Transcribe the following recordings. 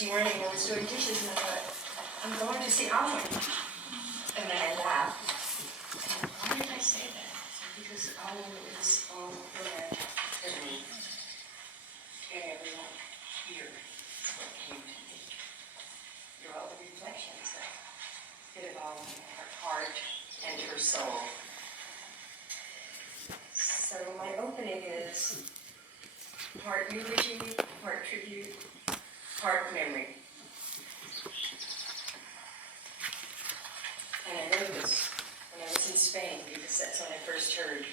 this morning I was doing dishes and I thought, I'm going to see Alwyn. And then I laughed. And why did I say that? Because Alwyn is all around everyone. And everyone here is what came to me. You're all the reflections that fit it all in her heart and her soul. So my opening is part eulogy, part tribute, part memory. And I wrote this when I was in Spain because that's when I first heard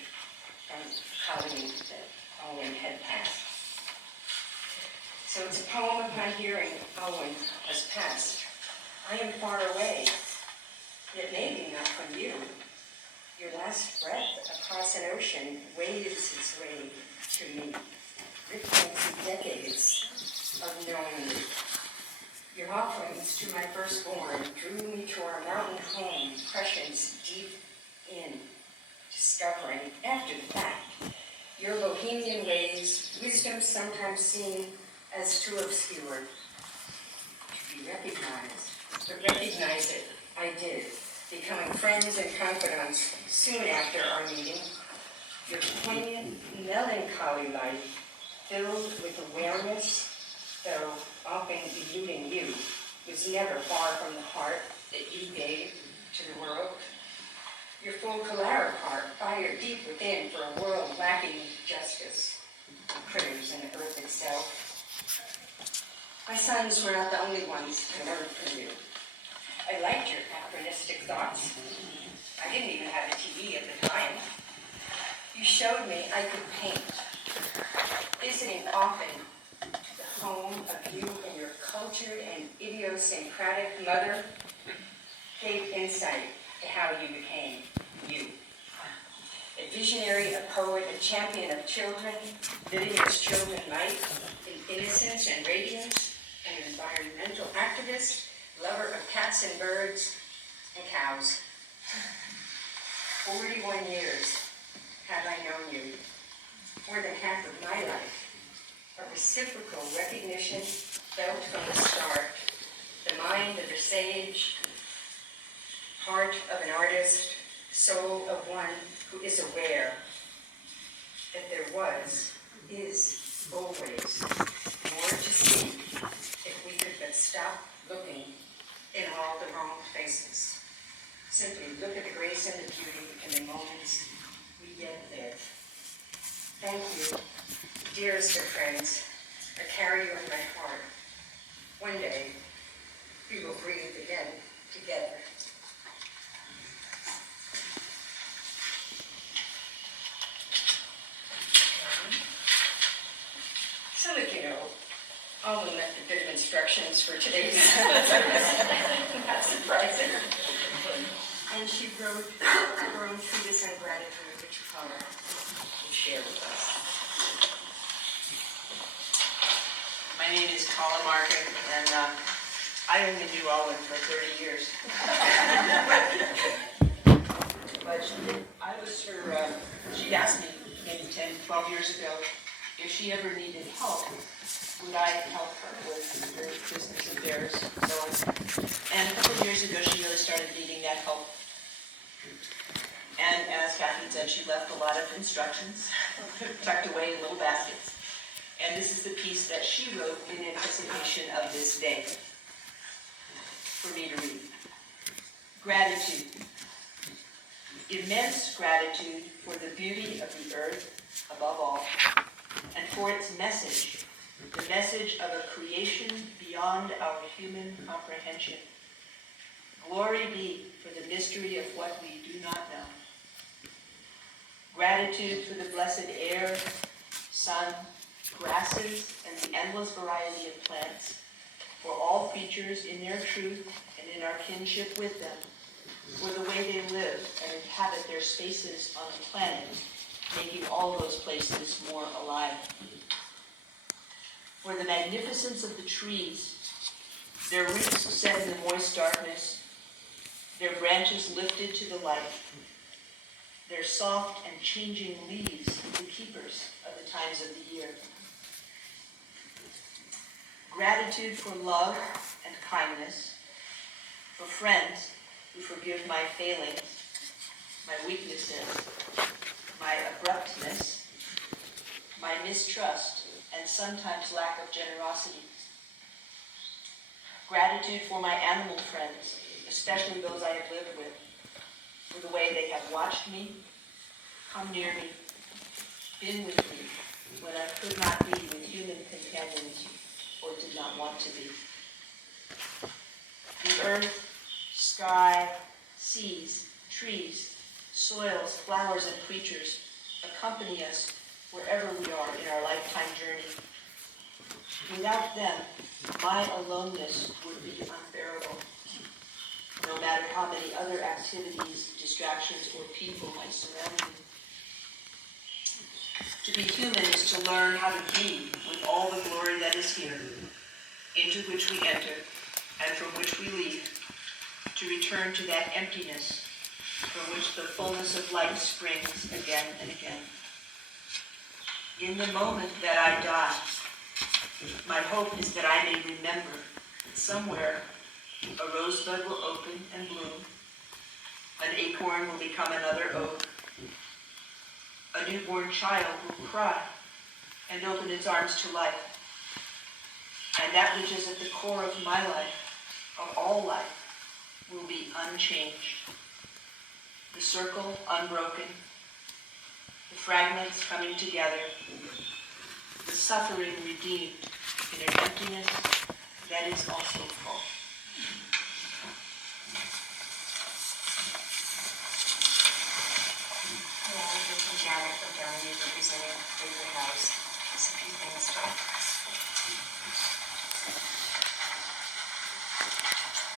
from Katherine that Alwyn had passed. So it's a poem upon hearing Alwyn has passed. I am far away, yet maybe not from you. Your last breath across an ocean waves its way to me, rippling through decades of knowing you. Your offerings to my firstborn drew me to our mountain home, prescience deep in, discovering after the fact your bohemian ways, wisdom sometimes seen as too obscure to be recognized. But recognize it, I did, becoming friends and confidants soon after our meeting. Your poignant, melancholy life, filled with awareness, though often eluding you, was never far from the heart that you gave to the world. Your full choleric heart fired deep within for a world lacking justice, critters and the earth itself. My sons were not the only ones to learn from you. I liked your anachronistic thoughts. I didn't even have a TV at the time. You showed me I could paint. Visiting often the home of you and your cultured and idiosyncratic mother gave insight to how you became you. A visionary, a poet, a champion of children, living as children might, in innocence and radiance, an environmental activist, lover of cats and birds and cows. 41 years have I known you, more than half of my life. A reciprocal recognition felt from the start, the mind of a sage, heart of an artist, soul of one who is aware that there is always more to see if we could but stop looking in all the wrong places. Simply look at the grace and the beauty in the moments we yet live. Thank you, dearest of friends. I carry you in my heart. One day, we will breathe again together. Some of you know, Alwyn left a bit of instructions for today's service. Not surprising. And she wrote her own treatise on gratitude, which Paula will share with us. My name is Paula Markin, and I only knew Alwyn for 30 years. But I was her, she asked me maybe 10, 12 years ago if she ever needed help, would I help her with her business affairs, so on. And a couple of years ago, she really started needing that help. And as Katherine said, she left a lot of instructions tucked away in little baskets. And this is the piece that she wrote in anticipation of this day for me to read. Gratitude. Immense gratitude for the beauty of the earth above all, and for its message, the message of a creation beyond our human comprehension. Glory be for the mystery of what we do not know. Gratitude for the blessed air, sun, grasses, and the endless variety of plants, for all creatures in their truth and in our kinship with them, for the way they live and inhabit their spaces on the planet, making all those places more alive. For the magnificence of the trees, their roots set in the moist darkness, their branches lifted to the light, their soft and changing leaves, the keepers of the times of the year. Gratitude for love and kindness, for friends who forgive my failings, my weaknesses, my abruptness, my mistrust, and sometimes lack of generosity. Gratitude for my animal friends, especially those I have lived with, for the way they have watched me, come near me, been with me when I could not be with human companions or did not want to be. The earth, sky, seas, trees, soils, flowers, and creatures accompany us wherever we are in our lifetime journey. Without them, my aloneness would be unbearable, no matter how many other activities, distractions, or people might surround me. To be human is to learn how to be with all the glory that is here, into which we enter, and from which we leave, to return to that emptiness from which the fullness of life springs again and again. In the moment that I die, my hope is that I may remember that somewhere a rosebud will open and bloom, an acorn will become another oak, a newborn child will cry and open its arms to life, and that which is at the core of my life, of all life, will be unchanged. The circle unbroken, the fragments coming together, the suffering redeemed in an emptiness that is also full. Hello, this is Janet from Germany representing Quaker House. Just a few things from